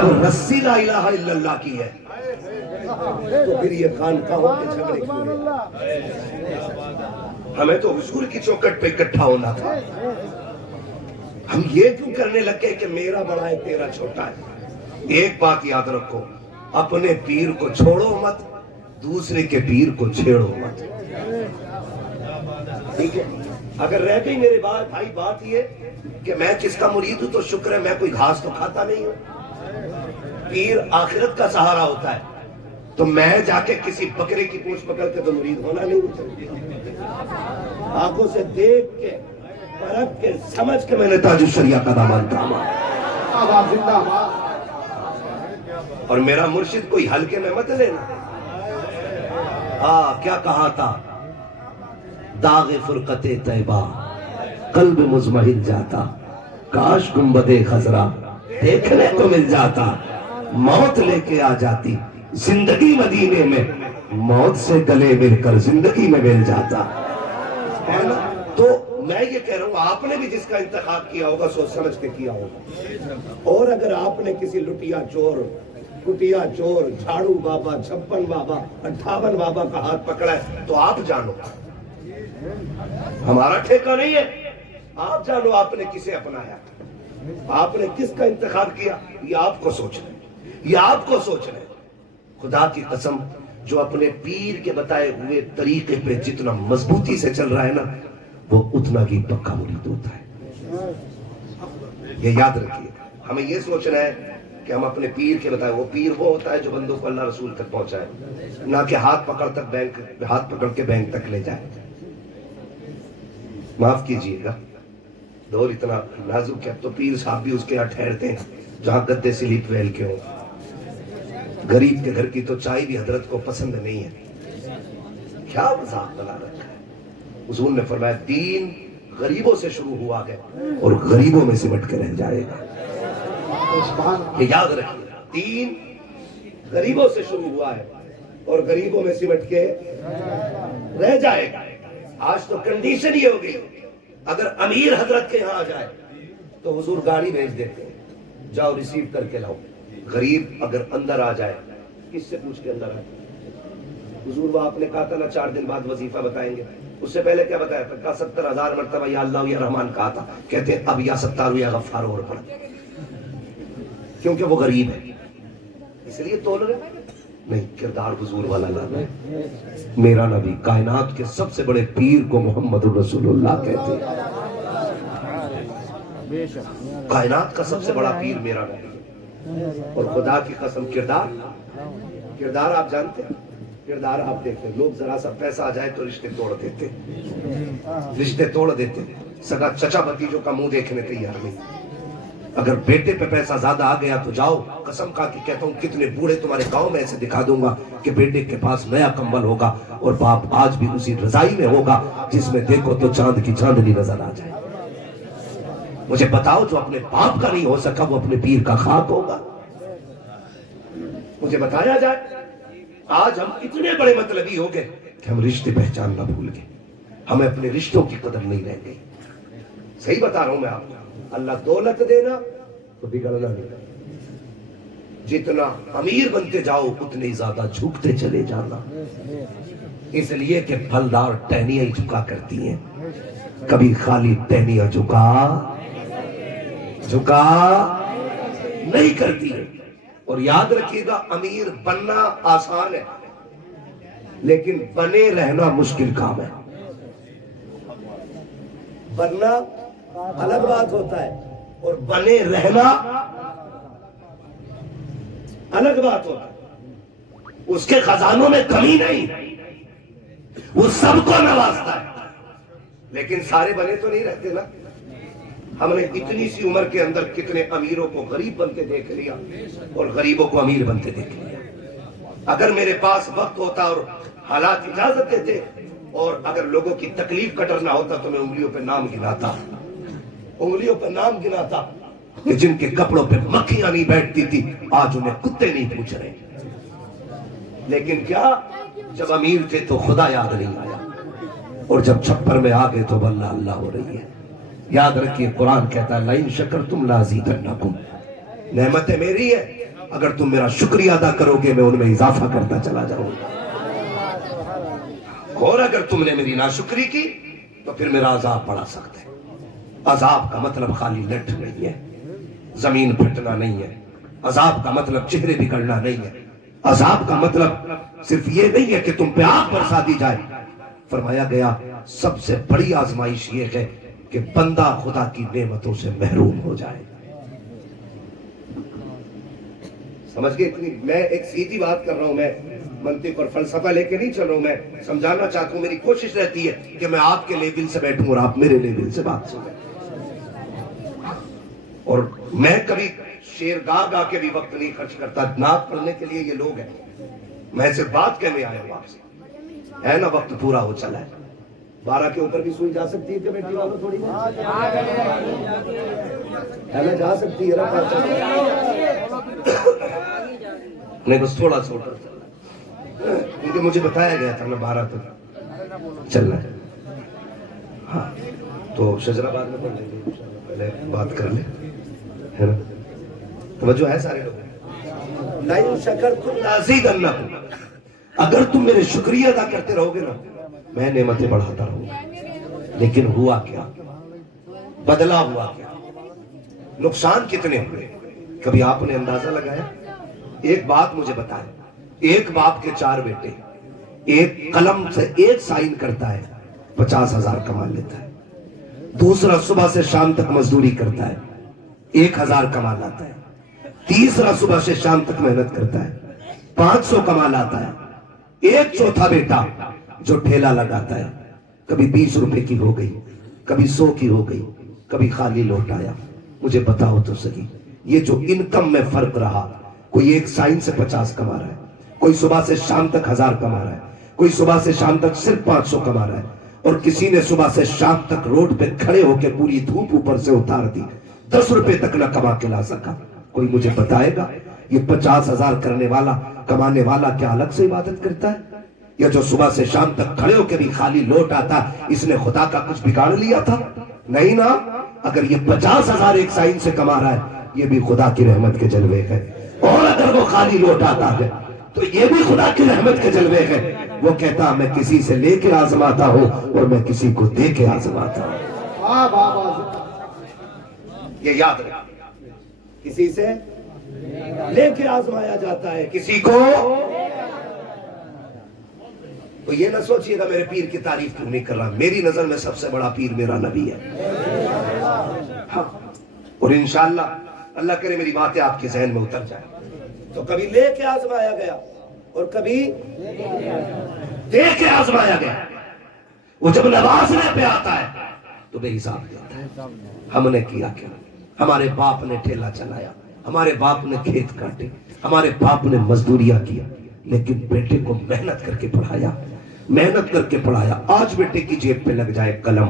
جب رسی لا الہ الا اللہ کی ہے تو پھر یہ خانقاہوں کے جھگڑے کیوں ہیں؟ ہمیں تو حضور کی چوکھٹ پہ اکٹھا ہونا تھا. ہم یہ کیوں کرنے لگے کہ میرا بڑا ہے تیرا چھوٹا ہے؟ ایک بات یاد رکھو، اپنے پیر کو چھوڑو مت، دوسرے کے پیر کو چھیڑو مت. ٹھیک ہے؟ اگر رہ گئی میرے بھائی بات یہ کہ میں کس کا مرید ہوں تو شکر ہے، میں کوئی گھاس تو کھاتا نہیں ہوں. پیر آخرت کا سہارا ہوتا ہے، تو میں جا کے کسی بکرے کی پوچھ پکڑ کے تو مرید ہونا نہیں چاہیے. آنکھوں سے دیکھ کے پرکھ کے سمجھ کے میں نے تاج الشریعہ کا دامن تھاما. اور میرا مرشد کوئی ہلکے میں مت لینا. کیا کہا تھا؟ داغ فرقت طیبہ قلب مزمحل جاتا، کاش گنبد خضرا دیکھنے کو مل جاتا. موت لے کے آ جاتی زندگی مدینے میں، موت سے گلے مل کر زندگی میں مل جاتا. تو میں یہ کہہ رہا ہوں، آپ نے بھی جس کا انتخاب کیا ہوگا سوچ سمجھ کے کیا ہوگا. اور اگر آپ نے کسی لٹیا چور، کٹیا چور، جھاڑو بابا، 56 بابا، 58 بابا کا ہاتھ پکڑا ہے تو آپ جانو، ہمارا ٹھیکہ نہیں ہے. آپ جانو آپ نے کسے اپنایا، آپ نے کس کا انتخاب کیا. یہ آپ کو سوچنا ہے، یہ آپ کو سوچنا ہے. خدا کی قسم، جو اپنے پیر کے بتائے ہوئے طریقے پہ جتنا مضبوطی سے چل رہا ہے نا، وہ اتنا ہی پکا مرید ہوتا ہے. یہ یاد رکھیے. ہمیں یہ سوچنا ہے کہ ہم اپنے پیر کے بتائے، وہ پیر وہ ہوتا ہے جو بندوں کو اللہ رسول تک پہنچائے، نہ کہ ہاتھ پکڑ کے بینک تک لے جائے. معاف کیجئے گا، دور اتنا نازک ہے. تو پیر صاحب بھی اس کے یہاں ٹھہرتے ہیں جہاں گدے سلیپ ویل کے ہوں. غریب کے گھر کی تو چائے بھی حضرت کو پسند نہیں ہے. کیا مذاق بنا رکھا ہے. حضور نے فرمایا دین غریبوں سے شروع ہوا ہے اور غریبوں میں سمٹ کے رہ جائے گا. یہ یاد رکھیے، دین غریبوں سے شروع ہوا ہے اور غریبوں میں سمٹ کے رہ جائے گا. آج تو کنڈیشن یہ ہو گئی، اگر امیر حضرت کے یہاں آ جائے تو حضور گاڑی بھیج دیتے ہیں، جاؤ ریسیو کر کے لاؤ. غریب اگر اندر آ جائے، کس سے پوچھ کے اندر آئے؟ حضور وہ آپ نے کہا تھا نا 4 دن بعد وظیفہ بتائیں گے، اس سے پہلے کیا بتایا تھا؟ کہا 70,000 مرتبہ یا اللہ یا رحمان کہا تھا. کہتے ہیں اب یا ستار یا غفار اور پڑھ، کیونکہ وہ غریب ہے اس لیے تول رہے نہیں. کردار حضور والا لانا ہے. میرا نبی کائنات کے سب سے بڑے پیر کو محمد الرسول اللہ کہتے ہیں. کائنات کا سب سے بڑا پیر میرا نبی. اور خدا کی قسم کردار آپ جانتے ہیں، کردار آپ دیکھتے ہیں. لوگ ذرا سا پیسہ آ جائے تو رشتے توڑ دیتے، سگا چچا بتیجوں کا منہ دیکھنے تیار نہیں. اگر بیٹے پہ پیسہ زیادہ آ گیا تو جاؤ، قسم کھا کے کہتا ہوں کتنے بوڑھے تمہارے گاؤں میں ایسے دکھا دوں گا کہ بیٹے کے پاس نیا کمبل ہوگا اور باپ آج بھی اسی رضائی میں ہوگا جس میں دیکھو تو چاند کی چاندنی نظر آ جائے. مجھے بتاؤ جو اپنے باپ کا نہیں ہو سکا وہ اپنے پیر کا خاک ہوگا؟ مجھے بتایا جائے. آج ہم اتنے بڑے مطلبی ہو گئے کہ ہم رشتے پہچان نہ بھول گئے، ہمیں اپنے رشتوں کی قدر نہیں رہ گئی. صحیح بتا رہا ہوں میں آپ کو. اللہ دولت دینا تو بگڑنا نہیں. جتنا امیر بنتے جاؤ اتنے زیادہ جھکتے چلے جانا. اس لیے کہ پھلدار ٹہنیاں ہی جھکا کرتی ہیں، کبھی خالی ٹہنیاں جھکا نہیں کرتی ہے. اور یاد رکھیے گا، امیر بننا آسان ہے لیکن بنے رہنا مشکل کام ہے. بننا الگ بات ہوتا ہے اور بنے رہنا الگ بات ہوتا ہے. اس کے خزانوں میں کمی نہیں، وہ سب کو نوازتا ہے، لیکن سارے بنے تو نہیں رہتے نا. ہم نے اتنی سی عمر کے اندر کتنے امیروں کو غریب بنتے دیکھ لیا اور غریبوں کو امیر بنتے دیکھ لیا. اگر میرے پاس وقت ہوتا اور حالات اجازت دیتے اور اگر لوگوں کی تکلیف کٹرنا ہوتا تو میں انگلیوں پہ نام گناتا کہ جن کے کپڑوں پہ مکھیاں نہیں بیٹھتی تھی آج انہیں کتے نہیں پوچھ رہے. لیکن کیا، جب امیر تھے تو خدا یاد نہیں آیا اور جب چھپر میں آ گئے تو اللہ اللہ ہو رہی ہے. یاد رکھیے قرآن کہتا ہے لَإِن شَكَرْتُمْ لَأَزِيدَنَّكُمْ. نعمتیں میری ہے اگر تم میرا شکریہ ادا کرو گے میں ان میں اضافہ کرتا چلا جاؤں گا، اور اگر تم نے میری ناشکری کی تو پھر میرا عذاب بڑھا سکتا ہے۔ عذاب کا مطلب خالی لٹ نہیں ہے، زمین پھٹنا نہیں ہے، عذاب کا مطلب چہرے بگڑنا نہیں ہے، عذاب کا مطلب صرف یہ نہیں ہے کہ تم پہ آگ برسا دی جائے۔ فرمایا گیا سب سے بڑی آزمائش یہ ہے کہ بندہ خدا کی نعمتوں سے محروم ہو جائے۔ سمجھ گئے؟ اتنی میں ایک سیدھی بات کر رہا ہوں، میں منطق اور فلسفہ لے کے نہیں چل رہا ہوں، میں سمجھانا چاہتا ہوں، میری کوشش رہتی ہے کہ میں آپ کے لیول سے بیٹھوں اور آپ میرے لیول سے بات سنیں۔ اور میں کبھی شعر گا کے بھی وقت نہیں خرچ کرتا، نعت پڑھنے کے لیے یہ لوگ ہیں، میں صرف بات کہنے آیا ہوں آپ سے، ہے نا؟ وقت پورا ہو چلا ہے، 12 کے اوپر بھی سوئی جا سکتی ہے کمیٹی والوں؟ تھوڑی ہے نا، جا سکتی ہے نہیں، بس تھوڑا سا اوپر چلنا ہے کیونکہ مجھے بتایا گیا تھا میں 12 تک چلنا ہے۔ ہاں تو شجرہ بعد میں پڑھ لیں گے، پہلے بات کر لیں، ہے نا؟ توجہ ہے سارے لوگ؟ لَئِن شَكَرْتُمْ لَأَزِيدَنَّكُمْ، اگر تم میرے شکریہ ادا کرتے رہو گے نا میں نعمتیں بڑھاتا رہوں گا۔ لیکن ہوا کیا؟ بدلا ہوا کیا؟ نقصان کتنے ہوئے؟ کبھی آپ نے اندازہ لگایا؟ ایک بات مجھے بتائیں، ایک باپ کے 4 بیٹے، ایک قلم سے ایک سائن کرتا ہے 50,000 کما لیتا ہے، دوسرا صبح سے شام تک مزدوری کرتا ہے 1,000 کما لاتا ہے، تیسرا صبح سے شام تک محنت کرتا ہے 500 کما لاتا ہے، ایک چوتھا بیٹا جو ٹھیلا لگاتا ہے کبھی 20 روپے کی ہو گئی، کبھی 100 کی ہو گئی، کبھی خالی لوٹ آیا۔ مجھے بتاؤ تو صحیح، یہ جو انکم میں فرق رہا، کوئی ایک سائن سے 50 کما رہا ہے، کوئی صبح سے شام تک 1000 کما رہا ہے، کوئی صبح سے شام تک صرف 500 کما رہا ہے، اور کسی نے صبح سے شام تک روڈ پہ کھڑے ہو کے پوری دھوپ اوپر سے اتار دی، 10 روپے تک نہ کما کے لا سکا۔ کوئی مجھے بتائے گا یہ 50,000 کرنے والا کمانے والا کیا الگ سے عبادت کرتا ہے؟ یا جو صبح سے شام تک کھڑے ہو کے بھی خالی لوٹ آتا اس نے خدا کا کچھ بگاڑ لیا تھا؟ نہیں نا، اگر یہ 50,000 ایک سائن سے کما رہا ہے یہ بھی خدا کی رحمت کے جلوے ہے، اور اگر وہ خالی لوٹ آتا ہے تو یہ بھی خدا کی رحمت کے جلوے ہے۔ وہ کہتا میں کسی سے لے کے آزماتا ہوں اور میں کسی کو دے کے آزماتا ہوں۔ یہ یاد رکھیں، کسی سے لے کے آزمایا جاتا ہے، کسی کو۔ تو یہ نہ سوچئے گا میرے پیر کی تعریف کیوں نہیں کر رہا، میری نظر میں سب سے بڑا پیر میرا نبی ہے۔ ہاں، اور انشاءاللہ اللہ کرے میری باتیں آپ کے ذہن میں اتر جائیں۔ تو کبھی لے کے آزمایا گیا اور کبھی دے کے آزمایا گیا۔ وہ جب نوازنے پہ آتا ہے تو بے حساب دیتا ہے۔ ہم نے کیا کیا؟ ہمارے باپ نے ٹھیلا چلایا، ہمارے باپ نے کھیت کاٹے، ہمارے باپ نے مزدوریاں کیا، لیکن بیٹے کو محنت کر کے پڑھایا، محنت کر کے پڑھایا۔ آج بیٹے کی جیب پہ لگ جائے قلم،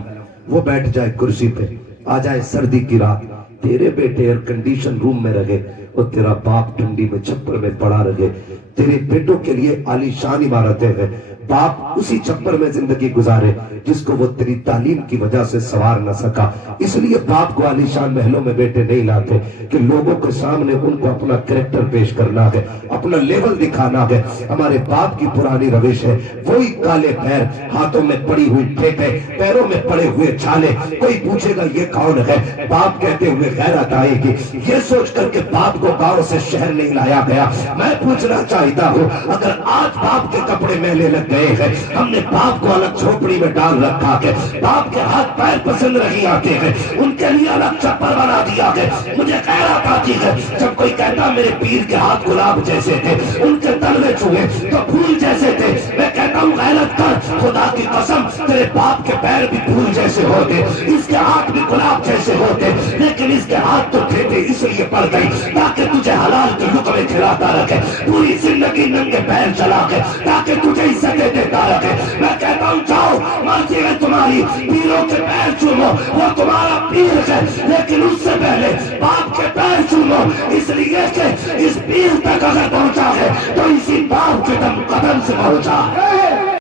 وہ بیٹھ جائے کرسی پہ، آ جائے سردی کی رات، تیرے بیٹے ایئر کنڈیشن روم میں رہے اور تیرا باپ ٹھنڈی میں چھپر میں پڑا رہے، تیرے بیٹوں کے لیے عالی شان عمارتیں ہیں، باپ اسی چھپر میں زندگی گزارے جس کو وہ تیری تعلیم کی وجہ سے سوار نہ سکا۔ اس لیے باپ کو عالی شان محلوں میں بیٹے نہیں لاتے کہ لوگوں کے سامنے ان کو اپنا کریکٹر پیش کرنا ہے، اپنا لیول دکھانا ہے۔ ہمارے باپ کی پرانی روش ہے وہی کالے پیر، ہاتھوں میں پڑی ہوئی ٹھیکے، پیروں میں پڑے ہوئے چھالے۔ کوئی پوچھے گا یہ کون ہے، باپ کہتے ہوئے غیرت آئے گی، یہ سوچ کر کہ باپ کو گاؤں سے شہر نہیں لایا گیا۔ میں پوچھنا چاہتا ہوں اگر آج باپ کے کپڑے میلے لگ گئے ہیں، ہم نے باپ کو الگ جھوپڑی میں ڈال رکھا ہے، باپ کے ہاتھ پیر پسند نہیں آتے ہیں، ان کے لیے الگ چپر بنا دیا ہے۔ مجھے غیرت آتی ہے جب کوئی کہتا میرے پیر کے ہاتھ گلاب جیسے تھے، ان کے تلوے چھوئے تو پھول جیسے تھے۔ میں کہتا ہوں غیرت کر، خدا کی قسم تیرے باپ کے پیر بھی پھول جیسے ہوتے، اس کے ہاتھ بھی گلاب جیسے ہوتے، لیکن اس کے ہاتھ تو ٹھیٹے اس لیے پڑ گئی تاکہ تجھے حلال کے لقمے کھلاتا رکھے، پوری زندگی ننگے پیر چلا کے تاکہ تجھے عزتیں دیتا رکھے۔ میں کہتا ہوں جاؤ، مرضی ہے تمہاری، پیروں کے پیر چومو، وہ تمہارا پیر ہے، لیکن اس سے پہلے باپ کے پیر چومو، اس لیے کہ اس پیر تک اگر پہنچا ہے تو اسی باپ کے دم قدم سے پہنچا ہے۔